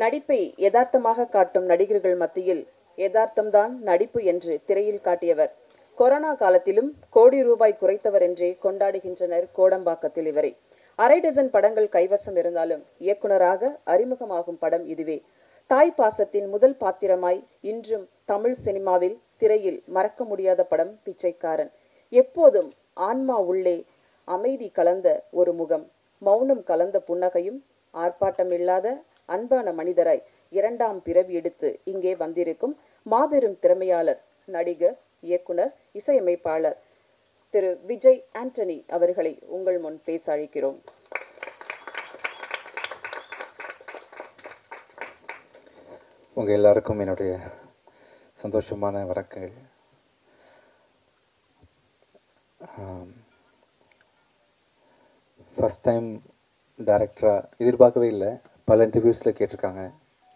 நடிப்பை யதார்த்தமாக காட்டும் நடிகர்கள் மத்தியில் யதார்த்தம்தான் நடிப்பு என்று திரையில் காட்டியவர். கொரோனா காலத்திலும் கோடி ரூபாய் குறைத்தவர் என்றே கொண்டாடுகின்றனர் கோடம்பாக்கத்தில் இவரை. அரை டசன் படங்கள் கைவசம் இருந்தாலும் இயக்குனராக அறிமுகமாகும் படம் இதுவே. தாய் பாசத்தின் முதல் பாத்திரமாய் இன்றும் தமிழ் சினிமாவில் திரையில் மறக்க முடியாத படம் பிச்சைக்காரன். எப்போதும் ஆன்மா உள்ளே அமைதி கலந்த ஒரு முகம், மௌனம் கலந்த புன்னகையும், ஆர்ப்பாட்டம் இல்லாத அன்பான மனிதராய் இரண்டாம் பிறவி எடுத்து இங்கே வந்திருக்கும் மாபெரும் திறமையாளர், நடிகர், இயக்குனர், இசையமைப்பாளர் திரு விஜய் ஆண்டனி அவர்களை உங்கள் முன் பேச அழைக்கிறோம். உங்க எல்லாருக்கும் என்னுடைய சந்தோஷமான வணக்கங்கள். ஃபஸ்ட் டைம் டைரக்டராக எதிர்பார்க்கவே இல்லை. பல இன்டர்வியூஸில் கேட்டிருக்காங்க,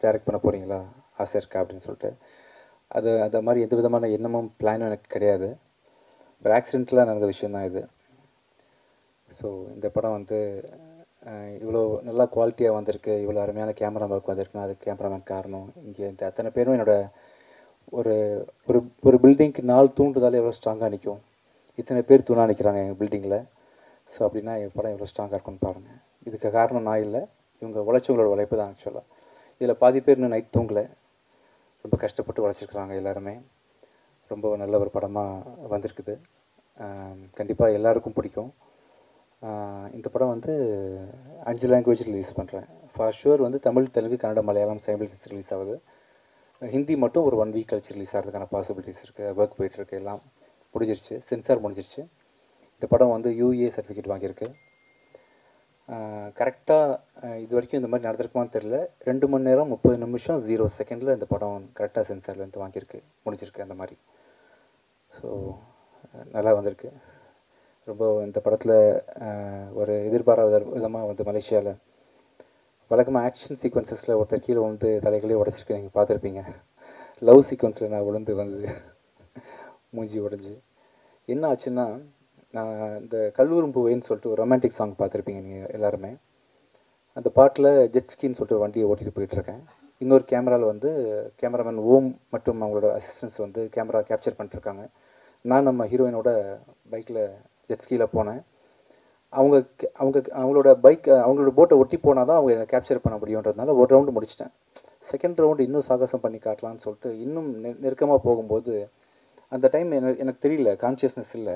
டைரக்ட் பண்ண போகிறீங்களா, ஆசை இருக்கா அப்படின்னு சொல்லிட்டு. அது மாதிரி எந்த விதமான எண்ணமும் பிளானும் எனக்கு கிடையாது. ஒரு ஆக்சிடென்டலாக நடந்த விஷயந்தான் இது. ஸோ இந்த படம் வந்து இவ்வளோ நல்லா குவாலிட்டியாக வந்திருக்கு, இவ்வளோ அருமையான கேமரா ஒர்க் வந்திருக்குன்னா அதுக்கு கேமராமேன் காரணம். இங்கே இந்த அத்தனை பேரும் ஒரு ஒரு ஒரு பில்டிங்க்கு 4 தூண்டுதாலே எவ்வளோ ஸ்ட்ராங்காக நிற்கும், இத்தனை பேர் தூணாக நிற்கிறாங்க எங்கள் பில்டிங்கில். ஸோ அப்படின்னா என் படம் எவ்வளோ ஸ்ட்ராங்காக இருக்குன்னு பாருங்கள். இதுக்கு காரணம் நான் இல்லை, இவங்க உழைச்சவங்களோட உழைப்பு தான். ஆக்சுவலாக இதில் பாதி பேர் இன்னும் நைட் தூங்கலை, ரொம்ப கஷ்டப்பட்டு உழைச்சிருக்கிறாங்க எல்லாருமே. ரொம்ப நல்ல ஒரு படமாக வந்திருக்குது. கண்டிப்பாக எல்லாருக்கும் பிடிக்கும். இந்த படம் வந்து 5 லாங்குவேஜ் ரிலீஸ் பண்ணுறேன். ஃபார் ஷுவர் வந்து தமிழ், தெலுங்கு, கன்னடம், மலையாளம் சைமல்டேனியஸ் ரிலீஸ் ஆகுது. ஹிந்தி மட்டும் ஒரு 1 வீக் கழிச்சு ரிலீஸ் ஆகிறதுக்கான பாசிபிலிட்டிஸ் இருக்குது. ஒர்க் போயிட்டுருக்கு, எல்லாம் முடிஞ்சிருச்சு, சென்சார் முடிஞ்சிருச்சு. இந்த படம் வந்து UA சர்டிஃபிகேட் வாங்கியிருக்கு. கரெக்டாக இது வரைக்கும் இந்த மாதிரி நடந்திருக்குமான்னு தெரியல. 2 மணி நேரம் 30 நிமிஷம் 0 செகண்டில் இந்த படம் கரெக்டாக சென்சார்லேருந்து வாங்கியிருக்கு, முடிஞ்சிருக்கு அந்த மாதிரி. ஸோ நல்லா வந்திருக்கு. ரொம்ப இந்த படத்தில் ஒரு எதிர்பாராத விதமாக வந்து மலேசியாவில் வழக்கமாக ஆக்ஷன் சீக்வன்சஸில் ஒருத்தர் கீழே வந்து தலைகளே உடச்சிருக்கு, நீங்கள் பார்த்துருப்பீங்க. லவ் சீக்வன்ஸில் நான் விழுந்து வந்து மூஞ்சி உடஞ்சி என்ன ஆச்சுன்னா, நான் இந்த கல்லூரும் பூவேன்னு சொல்லிட்டு ஒரு ரொமான்டிக் சாங் பார்த்துருப்பீங்க நீங்கள் எல்லாருமே. அந்த பாட்டில் ஜெட்ஸ்கின்னு சொல்லிட்டு ஒரு வண்டியை ஓட்டிகிட்டு போயிட்டுருக்கேன். இன்னொரு கேமராவில் வந்து கேமராமேன் ஓம் மற்றும் அவங்களோட அசிஸ்டன்ஸ் வந்து கேமரா கேப்சர் பண்ணிட்டுருக்காங்க. நான் நம்ம ஹீரோயினோட பைக்கில் ஜெட்ஸ்கியில் போனேன். அவங்களோட அவங்களோட போட்டை ஒட்டி போனால் தான் அவங்க கேப்சர் பண்ண முடியுன்றதுனால ஒரு ரவுண்டு முடிச்சிட்டேன். செகண்ட் ரவுண்டு இன்னும் சாகசம் பண்ணி காட்டலான்னு சொல்லிட்டு இன்னும் நெருக்கமாக போகும்போது அந்த டைம் எனக்கு தெரியல, கான்ஷியஸ்னஸ் இல்லை,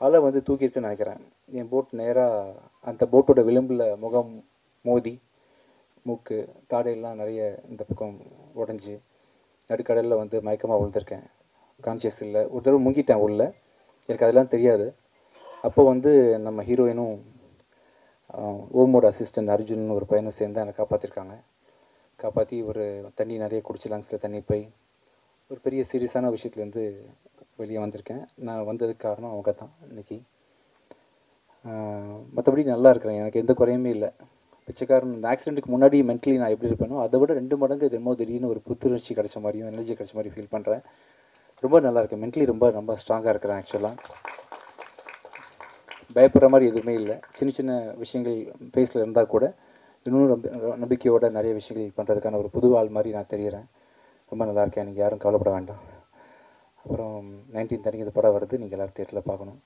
அலை வந்து தூக்கியிருக்குன்னு நினைக்கிறேன். என் போட் நேராக அந்த போட்டோட விளிம்பில் முகம் மோதி மூக்கு தாடையெல்லாம் நிறைய இந்த பக்கம் உடஞ்சி நடுக்கடலில் வந்து மயக்கமாக விழுந்திருக்கேன். கான்ஷியஸ் இல்லை, ஒரு தடவை முங்கிட்டேன் உள்ள, எனக்கு அதெல்லாம் தெரியாது. அப்போ வந்து நம்ம ஹீரோயினும் ஓமோட அசிஸ்டன்ட் அர்ஜுன் ஒரு பையனும் சேர்ந்து என்னை காப்பாற்றிருக்காங்க. காப்பாற்றி ஒரு தண்ணி நிறைய குடிச்சு லங்ஸில் தண்ணி போய் ஒரு பெரிய சீரியஸான விஷயத்துலேருந்து வெளியே வந்திருக்கேன். நான் வந்ததுக்கு காரணம் அவங்க தான் இன்றைக்கி. மற்றபடி நல்லா இருக்கிறேன், எனக்கு எந்த குறையுமே இல்லை. பிச்சைக்காரன் இந்த ஆக்சிடென்ட்டுக்கு முன்னாடி மென்டலி நான் எப்படி இருப்பேனோ அதை விட 2 மடங்கு திடீர்னு ஒரு புத்துணர்ச்சி கிடைச்ச மாதிரியும் எனர்ஜி கிடைச்ச மாதிரி ஃபீல் பண்ணுறேன். ரொம்ப நல்லா இருக்கேன், மென்டலி ரொம்ப ஸ்ட்ராங்காக இருக்கிறேன். ஆக்சுவலாக பயப்படுற மாதிரி எதுவுமே இல்லை. சின்ன விஷயங்கள் ஃபேஸில் இருந்தால் கூட இன்னும் நம்பிக்கையோட நிறைய விஷயங்கள் பண்ணுறதுக்கான ஒரு புது ஆள் மாதிரி நான் தெரிகிறேன். ரொம்ப நல்லா இருக்கேன், நீங்கள் யாரும் கவலைப்பட வேண்டாம். அப்புறம் 19 தாரிக்கு இந்த படம் வருது, நீங்கள் எல்லோரும் தியேட்டரில் பார்க்கணும்.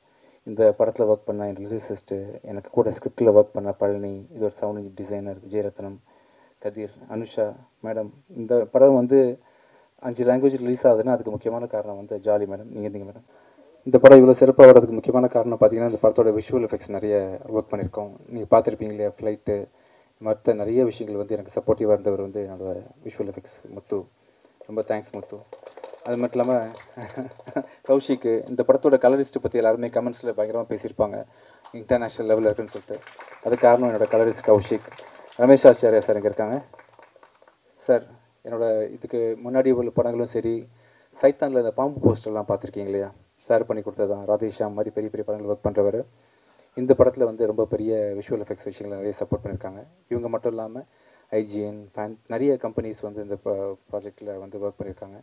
இந்த படத்தில் ஒர்க் பண்ண என் லிரிசிஸ்ட்டு, எனக்கு கூட ஸ்கிரிப்டில் ஒர்க் பண்ண பழனி, இது ஒரு சவுண்ட் டிசைனர் விஜயரத்னம், கதிர், அனுஷா மேடம். இந்த படம் வந்து 5 லாங்குவேஜ் ரிலீஸ் ஆகுதுன்னா அதுக்கு முக்கியமான காரணம் வந்து ஜாலி மேடம், நீங்கள் இருந்தீங்க மேடம். இந்த படம் இவ்வளோ சிறப்பாக வரதுக்கு முக்கியமான காரணம் பார்த்தீங்கன்னா, இந்த படத்தோட விஷுவல் எஃபெக்ட்ஸ் நிறைய ஒர்க் பண்ணியிருக்கோம். நீங்கள் பார்த்துருப்பீங்க இல்லையா, ஃப்ளைட்டு மற்ற நிறைய விஷயங்கள் வந்து எனக்கு சப்போர்ட்டிவாக இருந்தவர் வந்து என்னோடய விஷுவல் எஃபெக்ட்ஸ் முத்து. ரொம்ப தேங்க்ஸ் முத்து. அது மட்டும் இல்லாமல் கௌஷிக்கு, இந்த படத்தோட கலரிஸ்ட்டை பற்றி எல்லாருமே கமெண்ட்ஸில் பயங்கரமாக பேசியிருப்பாங்க, இன்டர்நேஷ்னல் லெவலில் இருக்குன்னு சொல்லிட்டு. அது காரணம் என்னோடய கலரிஸ்ட் கௌஷிக். ரமேஷ் ஆச்சாரியா சார் இங்கே இருக்காங்க. சார் என்னோடய இதுக்கு முன்னாடி உள்ள படங்களும் சரி, சைத்தானில் இந்த பாம்பு போஸ்டர்லாம் பார்த்துருக்கீங்க இல்லையா, சார் பண்ணி கொடுத்தது தான். ராதேஷாம் மாதிரி பெரிய படங்கள் ஒர்க் பண்ணுறவர் இந்த படத்தில் வந்து ரொம்ப பெரிய விஷுவல் எஃபெக்ட்ஸ் விஷயங்களை நிறைய சப்போர்ட் பண்ணியிருக்காங்க. இவங்க மட்டும் இல்லாமல் ஐஜிஎன் நிறைய கம்பெனிஸ் வந்து இந்த ப்ராஜெக்டில் வந்து ஒர்க் பண்ணியிருக்காங்க.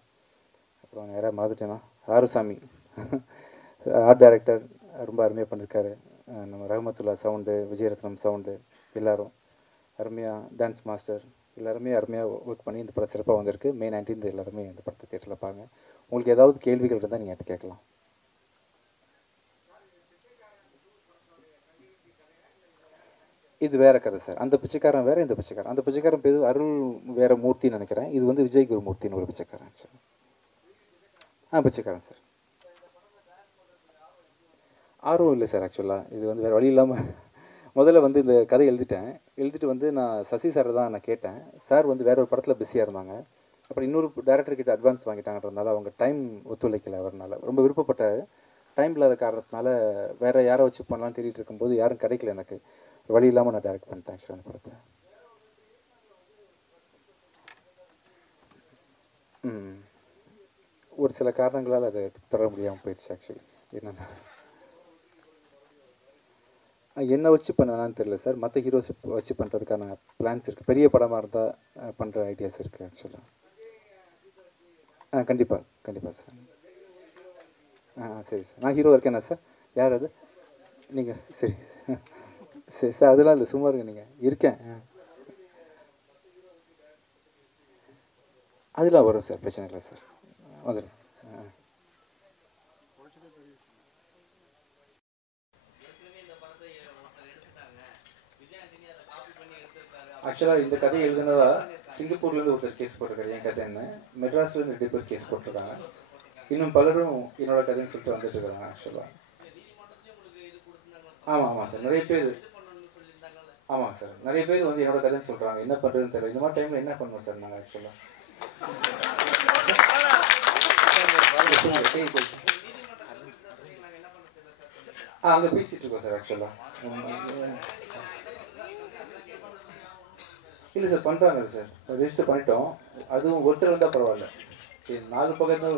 அப்புறம் யாராவது மறந்துட்டேன்னா ஆறுசாமி ஆர்ட் டைரக்டர் ரொம்ப அருமையாக பண்ணியிருக்காரு. நம்ம ரஹமத்துல்லா சவுண்டு, விஜயரத்னம் சவுண்டு, எல்லோரும் அருமையாக. டான்ஸ் மாஸ்டர் எல்லாருமே அருமையாக ஒர்க் பண்ணி இந்த படம் சிறப்பாக வந்திருக்கு. மே 19 எல்லாருமே இந்த படத்தை தேட்டரில் பாருங்க. உங்களுக்கு ஏதாவது கேள்விகள் இருந்தால் நீங்கள் என்கிட்ட கேட்கலாம். இது வேறு கதை சார். அந்த பிச்சைக்காரன் வேறு, இந்த பிச்சைக்காரன். அந்த பிச்சைக்காரன் பேர் அருள் வேறு மூர்த்தின்னு நினைக்கிறேன். இது வந்து விஜய் குருமூர்த்தின்னு ஒரு பிச்சைக்காரன் சார். பிச்சைக்காரன் சார். ஆர்வம் இல்லை சார். ஆக்சுவலாக இது வந்து வேறு வழி இல்லாமல் முதல்ல வந்து இந்த கதை எழுதிட்டு வந்து நான் சசி சார் தான் நான் கேட்டேன். சார் வந்து வேற ஒரு படத்தில் பிஸியாக இருந்தாங்க. அப்புறம் இன்னொரு டேரக்டர்கிட்ட அட்வான்ஸ் வாங்கிட்டாங்கன்றதுனால அவங்க டைம் ஒத்துழைக்கலை. அவர்னால ரொம்ப விருப்பப்பட்ட டைம் இல்லாத காரணத்தினால வேறு யாரை வச்சு பண்ணலான்னு தேடிட்டு இருக்கும்போது யாரும் கிடைக்கல. எனக்கு வழி இல்லாமல் நான் டைரக்ட் பண்ணிட்டேன் ஆக்சுவலாக அந்த படத்தை. ஒரு சில காரணங்களால் அதை தொடர முடியாமல் போயிடுச்சு. ஆக்சுவலி என்னென்னா என்ன வச்சு பண்ணலான்னு தெரியல சார். மற்ற ஹீரோஸ் வச்சு பண்ணுறதுக்கான பிளான்ஸ் இருக்குது. பெரிய படமாக இருந்தால் பண்ணுற ஐடியாஸ் இருக்குது ஆக்சுவலாக. கண்டிப்பாக சார். சரி சார். நான் ஹீரோ இருக்கேனா சார்? யார் அது? நீங்கள்? சரி சரி சார். அதெல்லாம் இல்லை, சும்மா இருங்க. நீங்கள் இருக்கேன். அதெல்லாம் வரும் சார், பிரச்சனை இல்லை சார். வந்துடும். ஆக்சுவலாக இந்த கதையை எழுதுனதா சிங்கப்பூர்லேருந்து ஒருத்தர் கேஸ் போட்டிருக்காரு என் கதைன்னு. மெட்ராஸ்லேருந்து 2 பேர் கேஸ் போட்டிருக்காங்க. இன்னும் பலரும் என்னோட கதைன்னு சொல்லிட்டு வந்துட்டு இருக்காங்க ஆக்சுவலாக. ஆமாம் சார். நிறைய பேர் ஆமாங்க சார். நிறைய பேர் வந்து என்னோட கதைன்னு சொல்கிறாங்க. என்ன பண்ணுறதுன்னு தெரியல. இந்த மாதிரி டைமில் என்ன பண்ணுவோம் சார் நாங்கள் ஆக்சுவலாக? அங்கே பேசிகிட்டு இருக்கோம் சார் ஆக்சுவலாக. இல்லை சார், பண்ணுறாங்க சார். ரெஜிஸ்டர் பண்ணிட்டோம். அதுவும் ஒருத்தர் வந்தால் பரவாயில்ல. 4 பக்கத்தில்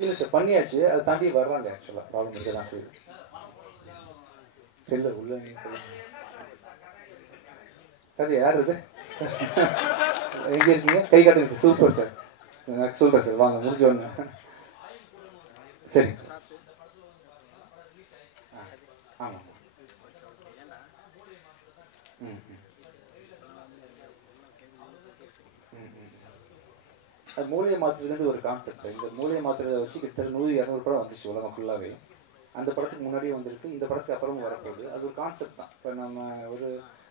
இல்லை சார், பண்ணியாச்சு. அதை தாண்டி வர்றாங்க ஆக்சுவலாக. ப்ராப்ளம் இருக்க தான் சார். தெரியல உள்ள அது யார் இது? எங்கே இருக்கீங்க? கை காட்டுங்க சார். Super sir. நான் சொல்கிறேன் சார். வாங்க, முடிஞ்ச ஒன்று. சரிங்க சார். ஆமாம் சார். அது மூளையை மாற்றுறதுன்னு ஒரு கான்செப்ட். இந்த மூளையை மாற்றுறதை வச்சு கிட்டத்தட்ட 100-200 படம் வந்துச்சு உலகம் ஃபுல்லாகவே. அந்த படத்துக்கு முன்னாடியே வந்திருக்கு, இந்த படத்துக்கு அப்புறமும் வரப்போகுது. அது ஒரு கான்செப்ட் தான். இப்போ நம்ம ஒரு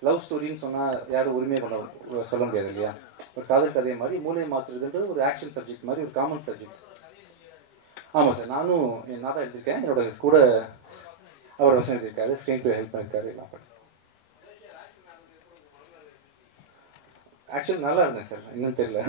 லவ் ஸ்டோரின்னு சொன்னால் யாரும் உரிமையை கொண்டு சொல்ல முடியாது இல்லையா? ஒரு காதல் கதையை மாதிரி மூளையை மாற்றுறதுன்றது ஒரு ஆக்ஷன் சப்ஜெக்ட் மாதிரி, ஒரு காமன் சப்ஜெக்ட். ஆமாம் சார். நான் தான் எழுதியிருக்கேன். என்னோட கூட அவர் வசனம் எழுதியிருக்காரு, ஸ்க்ரீன் பிளே ஹெல்ப் பண்ணியிருக்காரு. எல்லாம் பண்ணி ஆக்சுவலி நல்லா இருந்தேன் சார். இன்னும் தெரியல.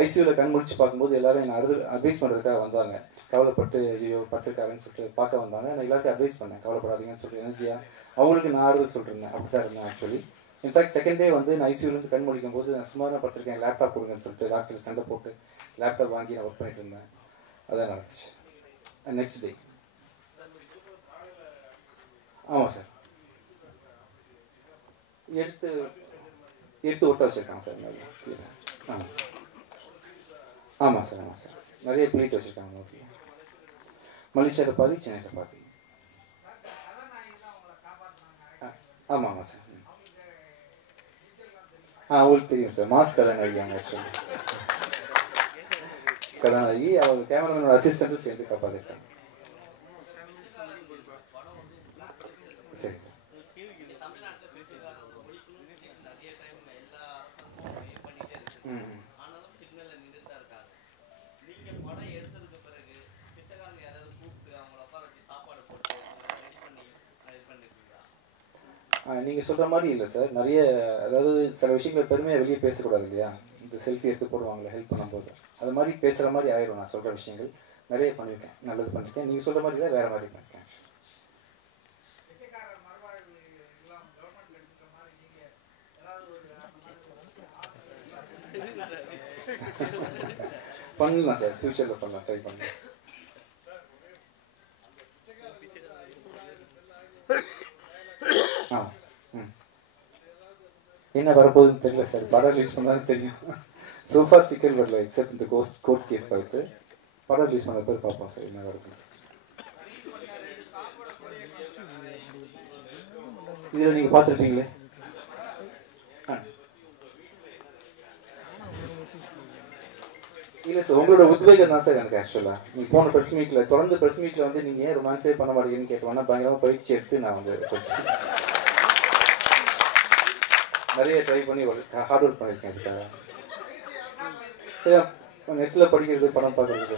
ஐசியூவில் கண் முடிச்சு பார்க்கும்போது எல்லாரும் என்னை அட்வைஸ் பண்ணுறதுக்காக வந்தாங்க. கவலைப்பட்டு ஐயோ பட்டிருக்காருன்னு சொல்லிட்டு பார்க்க வந்தாங்க. நான் எல்லாருக்கும் அட்வைஸ் பண்ணேன், கவலைப்படாதீங்கன்னு சொல்லிட்டு எனர்ஜியாக அவங்களுக்கு நான் ஆறுதல் சொல்லிருந்தேன். அப்படி தான் இருந்தேன் ஆக்சுவலி. இன்ஃபேக்ட் செகண்ட் டே வந்து நான் ஐசியூலேருந்து கண் முடிக்கும் போது நான் சும்மா தான் பட்டிருக்கேன், லேப்டாப் கொடுங்கன்னு சொல்லிட்டு டாக்டர் சண்டை போட்டு லேப்டாப் வாங்கி நான் ஒர்க் பண்ணிட்டு இருந்தேன். அதான் நடந்துச்சு. Next day. ஆமாம் சார். எடுத்து ஒட்ட வச்சுருக்காங்க சார். ஆமாம் ஆமாம் சார். ஆமாம் சார். நிறைய பிளேட் வச்சுருக்காங்க. மோஸ்ட்லி மலேசியாவில் பாதி, சென்னையில் பாதி. ஆமாம் சார். அவங்களுக்கு தெரியும் சார். Mass கதாநாயகியாங்க actually. கதாநாயகி அவங்க கேமராமேனோட அசிஸ்டண்ட்டும் சேர்ந்து காப்பாற்றிருக்காங்க. சரி. நீங்கள் சொல்கிற மாதிரி இல்லை சார். நிறைய அதாவது சில விஷயங்களை பெருமையாக வெளியே பேசக்கூடாது இல்லையா? இந்த செல்ஃபி எடுத்து போடுவாங்களே ஹெல்ப் பண்ணும்போது, அது மாதிரி பேசுகிற மாதிரி ஆயிரும். நான் சொல்கிற விஷயங்கள் நிறைய பண்ணியிருக்கேன், நல்லது பண்ணியிருக்கேன். நீங்கள் சொல்கிற மாதிரி தான் வேறு மாதிரி பண்ணியிருக்கேன். பண்ணலாம் சார். ஃப்யூச்சரில் பண்ணலாம், ட்ரை பண்ணலாம். என்ன வரப்போகுதுன்னு தெரியல சார். படம் ரிலீஸ் பண்ணாலும் தெரியும். சோஃபார் சிக்கல் வரல, எக்ஸப்ட் இந்த கோர்ட் கேஸ் தவிர்த்து. படம் ரிலீஸ் பண்ண பேர் பார்ப்போம் சார் என்ன வரப்போகுது. இதில் நீங்கள் பார்த்துருப்பீங்களே. இல்லை சார், உங்களோட உத்வேகம் தான் சார் எனக்கு. ஆக்சுவலாக நீங்கள் போன ப்ரெஸ் மீட்டில் தொடர்ந்து ப்ரெஸ் மீட்டில் வந்து நீங்கள் ஏன் ரொமான்ஸே பண்ண மாட்டேங்குன்னு கேட்டோம்னா பயங்கரமாக பயிற்சி எடுத்து நான் வந்து நிறைய ட்ரை பண்ணி ஹார்ட் ஒர்க் பண்ணியிருக்கேன் அதுக்காக. நெட்டில் படிக்கிறது, படம் பார்க்குறது.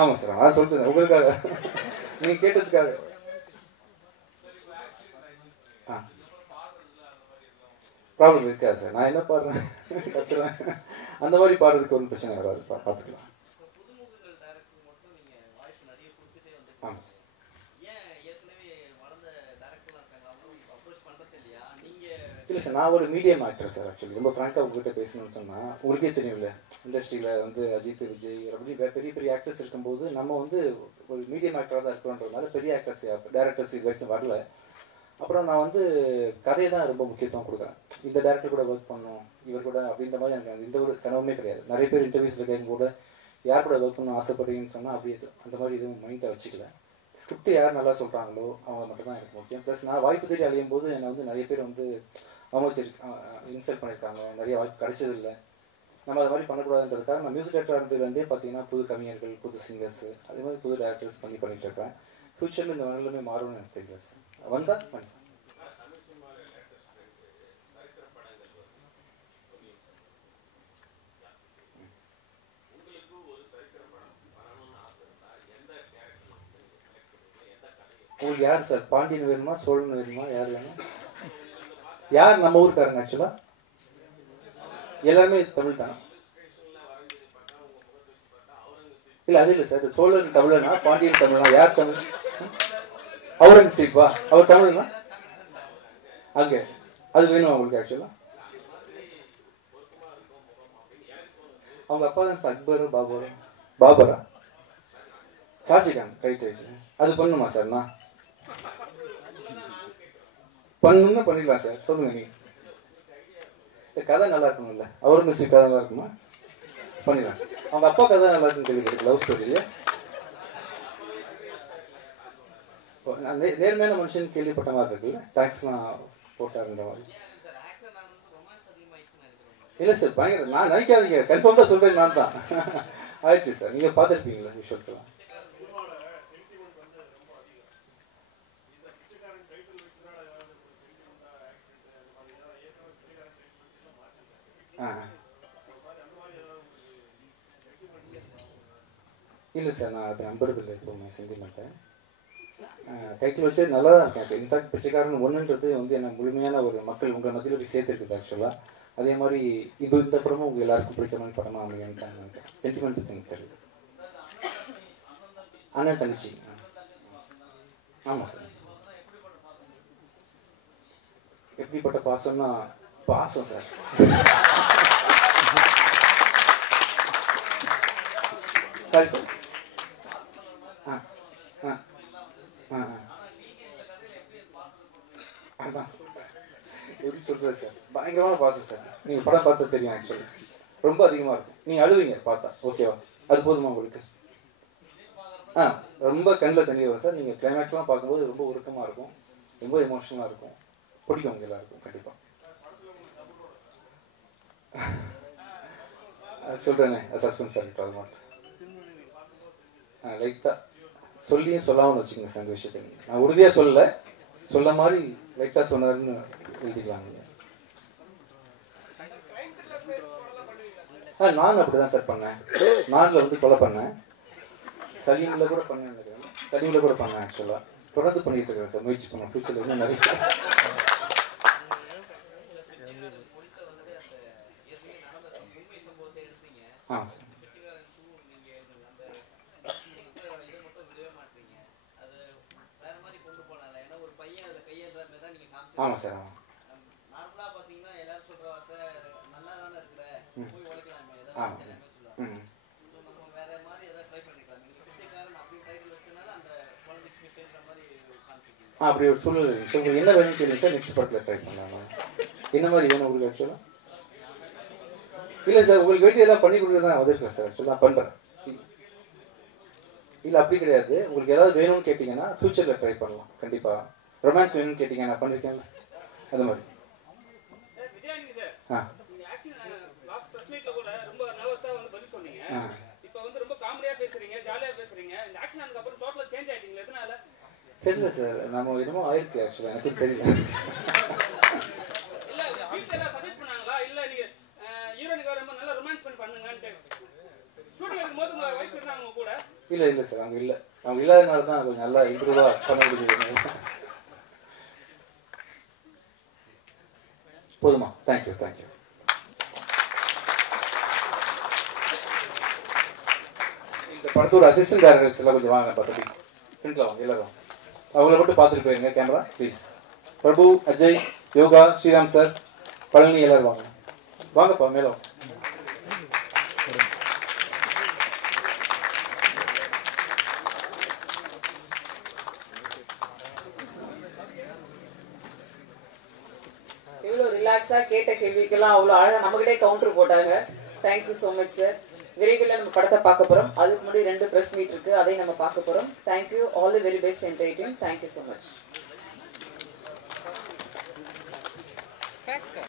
ஆமாம் சார், அதான் சொல்லிட்டு உங்களுக்காக நீங்கள் கேட்டதுக்காக. ப்ராப்ளம் இருக்காது சார். நான் என்ன பாடுறேன் கற்றுறேன், அந்த மாதிரி பாடுறதுக்கு ஒன்றும் பிரச்சனை வராது. பார்த்துக்கலாம். ஆமாம் சார். இல்லை சார், நான் ஒரு மீடியம் ஆக்டர் சார். ஆக்சுவலி ரொம்ப ஃப்ராங்காக உங்ககிட்ட பேசணும்னு சொன்னால் உங்களுக்கே தெரியும்ல, இண்டஸ்ட்ரியில் வந்து அஜித், விஜய் அப்படி பெரிய பெரிய ஆக்டர்ஸ் இருக்கும்போது நம்ம வந்து ஒரு மீடியம் ஆக்டராக தான் இருக்கிறோன்றதுனால பெரிய ஆக்டர்ஸ் டேரக்டர்ஸ் இது வரைக்கும் வரல. அப்புறம் நான் வந்து கதையை தான் ரொம்ப முக்கியத்துவம் கொடுக்குறேன். இந்த டேரக்டர் கூட ஒர்க் பண்ணணும், இவர் கூட அப்படின்ற மாதிரி எனக்கு இந்த ஒரு கனவுமே கிடையாது. நிறைய பேர் இன்டர்வியூஸில் கேட்கும் கூட யார் கூட ஒர்க் பண்ணணும் ஆசைப்படுறீங்கன்னு சொன்னால் அப்படி அந்த மாதிரி எதுவும் மைண்டை வச்சுக்கல. ஸ்கிரிப்ட் யார் நல்லா சொல்கிறாங்களோ அவங்க மட்டும் தான் எனக்கு முக்கியம். ப்ளஸ் நான் வாய்ப்பு தேடி அழியும் போது என்னை வந்து நிறைய பேர் வந்து இன்சல்ட் பண்ணியிருக்காங்க, நிறைய வாய்ப்பு கிடைச்சதில்லை. நம்ம அது மாதிரி பண்ணக்கூடாதுன்றதுக்காக நான் மியூசிக் டேரக்டராக இருந்ததுலேருந்தே பார்த்தீங்கன்னா புது கவிஞர்கள், புது சிங்கர்ஸு, அதே மாதிரி புது டேரக்டர்ஸ் பண்ணிட்டு இருக்கேன். ஃப்யூச்சரில் இந்த நிலைமை மாறும்னு எனக்கு தெரியல சார். வந்தால் பண்ணி உங்களுக்கு யார் சார்? பாண்டியன் வேணுமா, சோழன் வேணுமா, யார் வேணும்? யார் நம்ம ஊருக்காரங்க? ஆக்சுவலாக எல்லாருமே தமிழ் தானே. இல்லை அது இல்லை சார், சோழன் தமிழனா, பாண்டியன் தமிழனா, யார் தமிழ்? அவுரங்கசீப்பா, அவர் தமிழ்னா அங்கே அது வேணும் அவங்களுக்கு. ஆக்சுவலாக அவங்க அப்பா தான் சார் அக்பர், பாபரா, ஷாஜிகான். Right right. அது பண்ணுமா சார்? நான் பண்ணணும்னா பண்ணிடலாம் சார். சொல்லுங்க நீங்க. கதை நல்லா இருக்கணும்ல, அவுரங்கசீப் கதை நல்லா இருக்குமா? பண்ணிடலாம் சார். அவங்க அப்பா கதை நல்லா இருக்குன்னு கேள்விப்பட்டிருக்கு, லவ் ஸ்டோரியில. நேர்மையான மனுஷன் கேள்விப்பட்ட மாதிரி இருக்குல்ல, டாக்ஸ்லாம் போட்டாருன்ற மாதிரி. இல்லை சார், பயங்கர. நான் நினைக்காதீங்க, கன்ஃபார்ம் தான் சொல்கிறேன், நான் தான் ஆயிடுச்சு சார். நீங்கள் பார்த்துருப்பீங்களா விஷுவல்ஸ் எல்லாம்? இல்லை சார், நான் அதை நம்புறது இல்லை எப்போவுமே சென்டிமெண்ட்டை. டைட்டில் வச்சு நல்லா தான் இருக்கேன். இன்ஃபேக்ட் பிச்சைக்காரன் ஒன்றுன்றது வந்து எனக்கு முழுமையான ஒரு மக்கள் உங்கள் மத்தியில் போய் சேர்த்துருக்குது ஆக்சுவலாக. அதே மாதிரி இந்த படமும் உங்கள் எல்லாருக்கும் பிடிச்ச மாதிரி படமாக அமையன்ட்டாங்க. சென்டிமெண்ட் எனக்கு தெரியல. அண்ணன் தங்கச்சி. ஆமாம் சார். எப்படிப்பட்ட பாசம்னா பாசம் சார். சரி சார். அதான் எப்படி சொல்கிறது சார், பயங்கரமான பாசம் சார். நீங்கள் படம் பார்த்தா தெரியும். ஆக்சுவலி ரொம்ப அதிகமாக இருக்கும். நீங்கள் அழுவீங்க பார்த்தா. ஓகேவா? அது போதுமா உங்களுக்கு? ரொம்ப கண்ணில் தண்ணி வரும் சார். நீங்கள் கிளைமேக்ஸ்லாம் பார்க்கும்போது ரொம்ப உருக்கமாக இருக்கும், ரொம்ப எமோஷனலாக இருக்கும். பிடிக்கும் உங்க எல்லாருக்கும் கண்டிப்பாக. சொல்கிறேனே, சஸ்பென்ஸ் ஆகிட்டு அது மட்டும் லைட்டாக சொல்லியும் சொல்லாமல் வச்சுக்கோங்க சார். அந்த விஷயத்தை நான் உறுதியாக சொல்லலை, சொல்ல மாதிரி லைட்டாக சொன்னாருன்னு எழுதிக்கலாங்க. நான் அப்படி தான் சார் பண்ணேன். நானில் வந்து கொலை பண்ணேன், சலீமில் கூட பண்ணேன், நினைக்கிறேன். சலீமில் கூட பண்ணேன். ஆக்சுவலாக தொடர்ந்து பண்ணிட்டு இருக்கேன் சார். முயற்சி பண்ணேன். ஃபியூச்சரில் இன்னும் நிறைய. சார். ஆமாம் சார். ஆமாம். அப்படி ஒரு சூழ்நிலை உங்களுக்கு என்ன வேணும்னு தெரியும் சார். நெக்ஸ்ட் படத்தில் ட்ரை பண்ணலாம். என்ன மாதிரி வேணும் உங்களுக்கு ஆக்சுவலாக? இல்லை சார், உங்களுக்கு வேண்டிய எல்லாம் பண்ணி கொடுக்க தான் வந்திருக்கேன் சார். ஆக்சுவலாக பண்ணுறேன். இல்லை அப்படி கிடையாது. உங்களுக்கு ஏதாவது வேணும்னு கேட்டிங்கன்னா ஃப்யூச்சரில் ட்ரை பண்ணலாம். கண்டிப்பாக ரொமான்ஸ் வேணும்னு கேட்டிங்க, நான் பண்ணியிருக்கேன் அது மாதிரி. ஆ தெரியல சார், நம்ம என்னமோ ஆயிருக்கு ஆக்சுவலாக, எனக்கு தெரியல. இல்லை இல்லை சார், அவங்க இல்லை, அவங்க இல்லாதனால தான் கொஞ்சம் நல்லா இம்ப்ரூவாக பண்ண முடியுது. போதுமா? Thank you thank you. இந்த படத்தோட அசிஸ்டன்ட் டைரக்டர்ஸ் எல்லாம் கொஞ்சம் வாங்க, பக்கத்து ஃப்ரெண்ட்ல வாங்க, எல்லாரும் அவங்கள மட்டும் பார்த்துட்டு போயிருங்க. Camera please. Prabhu, Ajay, Yoga, Sriram sir, Palani எல்லாரும் வாங்க. வாங்கப்பா மேலே வாங்க. இவ்வளோ ரிலாக்ஸாக கேட்ட கேள்விக்கெல்லாம் அவ்வளோ அழகாக நம்மகிட்டே கவுண்டர் போட்டாங்க. Thank you so much sir. விரைவில் நம்ம படத்தை பார்க்க போகிறோம். அதுக்கு முன்னாடி 2 ப்ரெஸ் மீட் இருக்குது, அதையும் நம்ம பார்க்க போகிறோம். Thank you. All the very best entertainment. Thank you so much.